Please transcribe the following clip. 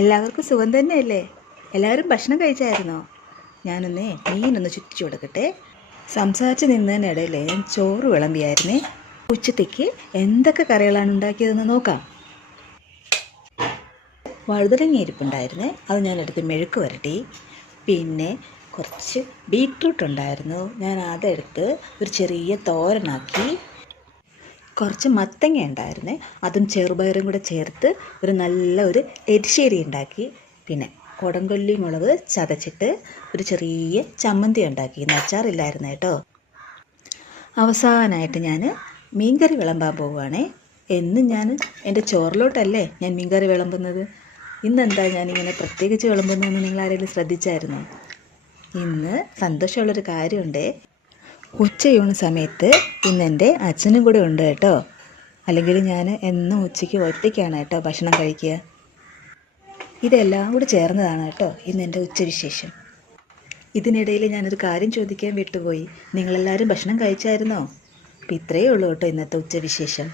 എല്ലാവർക്കും സുഖം തന്നെയല്ലേ? എല്ലാവരും ഭക്ഷണം കഴിച്ചായിരുന്നോ? ഞാനൊന്നേ മീനൊന്ന് ചുറ്റിച്ചു കൊടുക്കട്ടെ. സംസാരിച്ച് നിന്നതിനിടയിൽ ഞാൻ ചോറ് വിളമ്പിയായിരുന്നേ. ഉച്ചത്തേക്ക് എന്തൊക്കെ കറികളാണ് ഉണ്ടാക്കിയതെന്ന് നോക്കാം. വഴുതനങ്ങ ഇരിപ്പുണ്ടായിരുന്നേ, അത് ഞാനെടുത്ത് മെഴുക്ക് വരട്ടി. പിന്നെ കുറച്ച് ബീറ്റ്റൂട്ട് ഉണ്ടായിരുന്നു, ഞാൻ അതെടുത്ത് ഒരു ചെറിയ തോരനാക്കി. കുറച്ച് മത്തങ്ങ ഉണ്ടായിരുന്നേ, അതും ചെറുപയറും കൂടെ ചേർത്ത് ഒരു എരിശ്ശേരി ഉണ്ടാക്കി. പിന്നെ കൊടംകൊല്ലി മുളക് ചതച്ചിട്ട് ഒരു ചെറിയ ചമ്മന്തി ഉണ്ടാക്കി. ഇന്ന് അച്ചാറില്ലായിരുന്നു കേട്ടോ. അവസാനമായിട്ട് ഞാൻ മീൻകറി വിളമ്പാൻ പോവുകയാണേ. എന്നും ഞാൻ എൻ്റെ ചോറിലോട്ടല്ലേ ഞാൻ മീൻകറി വിളമ്പുന്നത്. ഇന്നെന്താ ഞാനിങ്ങനെ പ്രത്യേകിച്ച് വിളമ്പുന്നതെന്ന് നിങ്ങളാരെങ്കിലും ശ്രദ്ധിച്ചായിരുന്നോ? ഇന്ന് സന്തോഷമുള്ളൊരു കാര്യമുണ്ടേ. ഉച്ചയൂണ് സമയത്ത് ഇന്നെൻ്റെ അച്ഛനും കൂടെ ഉണ്ട് കേട്ടോ. അല്ലെങ്കിൽ ഞാൻ എന്നും ഉച്ചയ്ക്ക് ഒറ്റയ്ക്കാണ് കേട്ടോ ഭക്ഷണം കഴിക്കുക. ഇതെല്ലാം കൂടി ചേർന്നതാണ് കേട്ടോ ഇന്നെൻ്റെ ഉച്ചവിശേഷം. ഇതിനിടയിൽ ഞാനൊരു കാര്യം ചോദിക്കാൻ വിട്ടുപോയി. നിങ്ങളെല്ലാവരും ഭക്ഷണം കഴിച്ചായിരുന്നോ? അപ്പം ഇത്രയേ ഉള്ളൂ കേട്ടോ ഇന്നത്തെ ഉച്ചവിശേഷം.